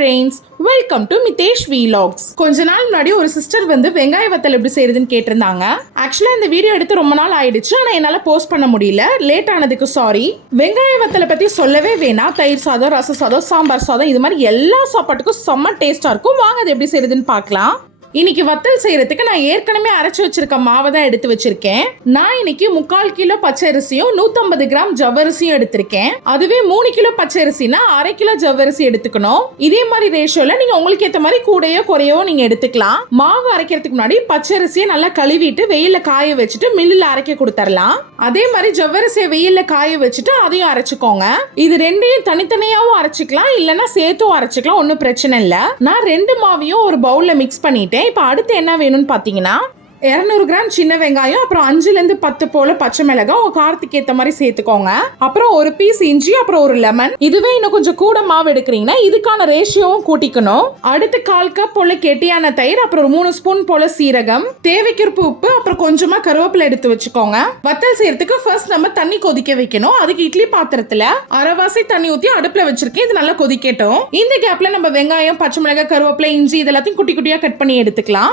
Friends welcome to Mithesh vlogs கொஞ்ச நாள் முன்னாடி ஒரு சிஸ்டர் வந்து வெங்காய வத்தல் எப்படி செய்யறதுன்னு கேட்டிருந்தாங்க. ஆக்சுவலா இந்த வீடியோ எடுத்து ரொம்ப நாள் ஆயிடுச்சு. ஆனா என்னால போஸ்ட் பண்ண முடியல. லேட் ஆனதுக்கு சாரி வெங்காய வத்தலை பத்தி சொல்லவே வேணாம் தயிர் சாதம் ரச சாதம் சாம்பார் சாதம் இது மாதிரி எல்லா சாப்பாட்டுக்கும் செம்ம டேஸ்டா இருக்கும். வாங்க அது எப்படி செய்யறதுன்னு பார்க்கலாம். இன்னைக்கு வத்தல் செய்யறதுக்கு நான் ஏற்கனவே அரைச்சு வச்சிருக்க மாவை தான் எடுத்து வச்சிருக்கேன். நான் இன்னைக்கு முக்கால் கிலோ பச்சரிசியும் நூத்தம்பது கிராம் ஜவ்வரிசியும் எடுத்திருக்கேன். அதுவே மூணு கிலோ பச்சரிசினா அரை கிலோ ஜவ்வரிசி எடுத்துக்கணும். இதே மாதிரி ரேஷியோல நீங்க உங்களுக்கு ஏத்த மாதிரி கூடையோ குறையோ நீங்க எடுத்துக்கலாம். மாவு அரைக்கிறதுக்கு முன்னாடி பச்சரிசியை நல்லா கழுவிட்டு வெயில காய வச்சுட்டு மில்லுல அரைக்க கொடுத்துடலாம் அதே மாதிரி ஜவ்வரிசியை வெயில காய வச்சுட்டு அதையும் அரைச்சுக்கோங்க. இது ரெண்டையும் தனித்தனியாவும் அரைச்சிக்கலாம் இல்லைன்னா சேர்த்தும் அரைச்சிக்கலாம் ஒன்றும் பிரச்சனை இல்லை. நான் ரெண்டு மாவையும் ஒரு பவுல்ல மிக்ஸ் பண்ணிட்டேன் இப்போ அடுத்து என்ன வேணும்னு பார்த்தீங்கன்னா இரநூறு கிராம் சின்ன வெங்காயம் அப்புறம் அஞ்சுலேருந்து பத்து போல பச்சை மிளகாய் உங்க காரத்துக்கு ஏற்ற மாதிரி சேர்த்துக்கோங்க. அப்புறம் ஒரு பீஸ் இஞ்சி அப்புறம் ஒரு லெமன் இதுவே இன்னும் கொஞ்சம் கூட மாவு எடுக்கிறீங்கன்னா இதுக்கான ரேஷியோவும் கூட்டிக்கணும். அடுத்து கால் கப் போல கெட்டியான தயிர் அப்புறம் ஒரு மூணு ஸ்பூன் போல சீரகம். தேவைக்கிறப்பு உப்பு அப்புறம் கொஞ்சமா கருவேப்பிலை எடுத்து வச்சுக்கோங்க. வத்தல் செய்யறதுக்கு ஃபர்ஸ்ட் நம்ம தண்ணி கொதிக்க வைக்கணும். அதுக்கு இட்லி பாத்திரத்துல அரைவாசி தண்ணி ஊற்றி அடுப்புல வச்சிருக்கேன். இது நல்லா கொதிக்கட்டும். இந்த கேப்ல நம்ம வெங்காயம் பச்சை மிளகாய் கருவேப்பிலை இஞ்சி இது எல்லாத்தையும் குட்டி குட்டியா கட் பண்ணி எடுத்துக்கலாம்.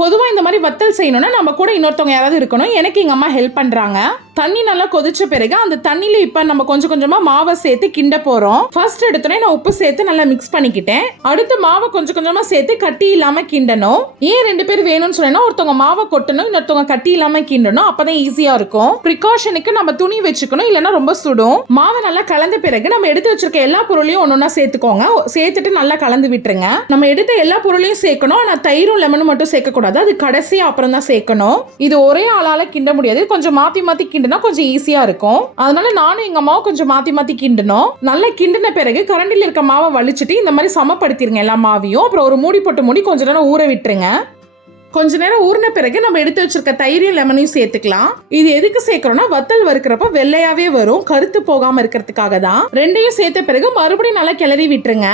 பொதுவாக இந்த மாதிரி வத்தல் செய்யணும்னா நம்ம கூட இன்னொருத்தவங்க யாராவது இருக்கணும். எனக்கு எங்கள் அம்மா ஹெல்ப் பண்ணுறாங்க தண்ணி நல்லா கொதிச்ச பிறகு அந்த தண்ணியில் இப்போ நம்ம கொஞ்சம் கொஞ்சமாக மாவை சேர்த்து கிண்ட போகிறோம் ஃபர்ஸ்ட் எடுத்தோடனே நான் உப்பு சேர்த்து நல்லா மிக்ஸ் பண்ணிக்கிட்டேன். அடுத்து மாவை கொஞ்சம் கொஞ்சமாக சேர்த்து கட்டி இல்லாமல் கிண்டணும். ஏன் ரெண்டு பேர் வேணும்னு சொன்னேன்னா ஒருத்தவங்க மாவை கொட்டணும் இன்னொருத்தவங்க கட்டி இல்லாமல் கிண்டணும். அப்பதான் ஈஸியாக இருக்கும். ப்ரிகாஷனுக்கு நம்ம துணி வச்சுக்கணும் இல்லைன்னா ரொம்ப சுடும். மாவை நல்லா கலந்த பிறகு நம்ம எடுத்து வச்சிருக்க எல்லா பொருளையும் ஒன்னொன்னா சேர்த்துக்கோங்க. சேர்த்துட்டு நல்லா கலந்து விட்டுருங்க. நம்ம எடுத்த எல்லா பொருளையும் சேர்க்கணும். ஆனால் தயிரும் லெமனும் மட்டும் சேர்க்கக்கூடாது. அது கடைசியாக அப்புறம் தான் சேர்க்கணும். இது ஒரே ஆளால் கிண்ட முடியாது. கொஞ்சம் மாற்றி மாற்றி கிண்டுனா கொஞ்சம் ஈஸியாக இருக்கும். அதனால நானும் எங்கள் அம்மாவும் கொஞ்சம் மாற்றி மாற்றி கிண்டணும். நல்லா கிண்டின பிறகு கரண்டில் இருக்க மாவை வலிச்சுட்டு இந்த மாதிரி சமப்படுத்திடுங்க எல்லா மாவையும். அப்புறம் ஒரு மூடி போட்டு மூடி கொஞ்ச நேரம் ஊற விட்டுருங்க. கொஞ்ச நேரம் ஊறின பிறகு நம்ம எடுத்து வச்சிருக்க தயிரையும் லெமனையும் சேர்த்துக்கலாம். இது எதுக்கு சேர்க்கிறோம்னா வத்தல் வறுக்கிறப்ப வெள்ளையாவே வரும். கருத்து போகாம இருக்கிறதுக்காக தான். ரெண்டையும் சேர்த்த பிறகு மறுபடியும் நல்லா கிளறி விட்டுருங்க.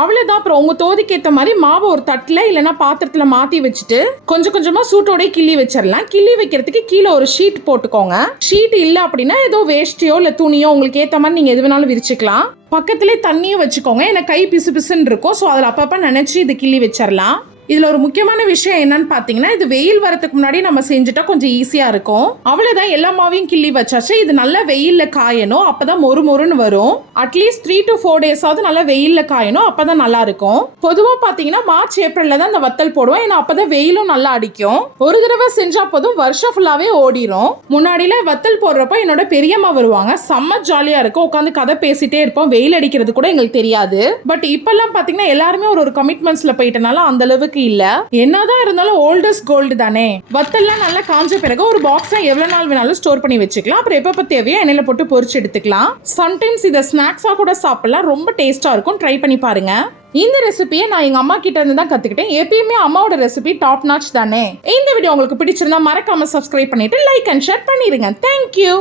அவ்வளோதான் அப்புறம் உங்கள் தோதிக்கு ஏற்ற மாதிரி மாவை ஒரு தட்டில் இல்லைன்னா பாத்திரத்தில் மாற்றி வச்சுட்டு கொஞ்சம் கொஞ்சமாக சூட்டோடய கிள்ளி வச்சிடலாம் கிள்ளி வைக்கிறதுக்கு கீழே ஒரு ஷீட் போட்டுக்கோங்க. ஷீட் இல்லை அப்படின்னா ஏதோ வேஷ்டியோ இல்லை துணியோ உங்களுக்கு ஏற்ற மாதிரி நீங்கள் எது வேணாலும் விரிச்சுக்கலாம். பக்கத்துலேயே தண்ணியும் வச்சுக்கோங்க. ஏன்னா கை பிசு பிசுன்னு இருக்கும். ஸோ அதில் அப்பப்போ நினச்சி இது கிள்ளி வச்சிடலாம் இதுல ஒரு முக்கியமான விஷயம் என்னன்னு பாத்தீங்கன்னா இது வெயில் வரதுக்கு முன்னாடி நம்ம செஞ்சுட்டா கொஞ்சம் ஈஸியா இருக்கும். அவ்வளவுதான் எல்லா மாவையும் கிள்ளி வச்சாச்சு. இது நல்லா வெயில்ல காயணும் அப்பதான் மொறு மொறுன்னு வரும். At least three to four டேஸாவது நல்லா வெயில்ல காயணும் அப்பதான் நல்லா இருக்கும். பொதுவா பாத்தீங்கன்னா மார்ச் ஏப்ரல்ல தான் இந்த வத்தல் போடுவோம். ஏன்னா அப்பதான் வெயிலும் நல்லா அடிக்கும். ஒரு தடவை செஞ்சா போதும் வருஷம் ஃபுல்லாவே ஓடிரும். முன்னாடில வத்தல் போடுறப்ப என்னோட பெரியம்மா வருவாங்க. செம்ம ஜாலியா இருக்கும். உட்காந்து கதை பேசிட்டே இருப்போம். வெயில் அடிக்கிறது கூட எங்களுக்கு தெரியாது. பட் இப்பெல்லாம் பாத்தீங்கன்னா எல்லாருமே ஒரு ஒரு கமிட்மெண்ட்ஸ்ல போயிட்டனால அந்த அளவுக்கு இல்ல. என்னதான் இருந்தாலும் ஓல்டஸ்ட் கோல்டு தானே. வத்தல்லாம் நல்லா காஞ்ச பிறகு ஒரு பாக்ஸ்ல எவ்வளவு நாள் வேணாலும் ஸ்டோர் பண்ணி வச்சுக்கலாம். அப்புறம் எப்பப்ப தேவையோ எண்ணெயில போட்டு பொரிச்சு எடுத்துக்கலாம். சம்டைம்ஸ் இதை ஸ்நாக்ஸா கூட சாப்பிடலாம். ரொம்ப டேஸ்டா இருக்கும். ட்ரை பண்ணி பாருங்க. இந்த ரெசிபியை நான் எங்க அம்மா கிட்ட இருந்து தான் கத்துக்கிட்டேன். எப்பயுமே அம்மாவோட ரெசிபி டாப் நாச் தானே. இந்த வீடியோ உங்களுக்கு பிடிச்சிருந்தா மறக்காம சப்ஸ்கிரைப் பண்ணிட்டு லைக் அண்ட் ஷேர் பண்ணிருங்க. Thank you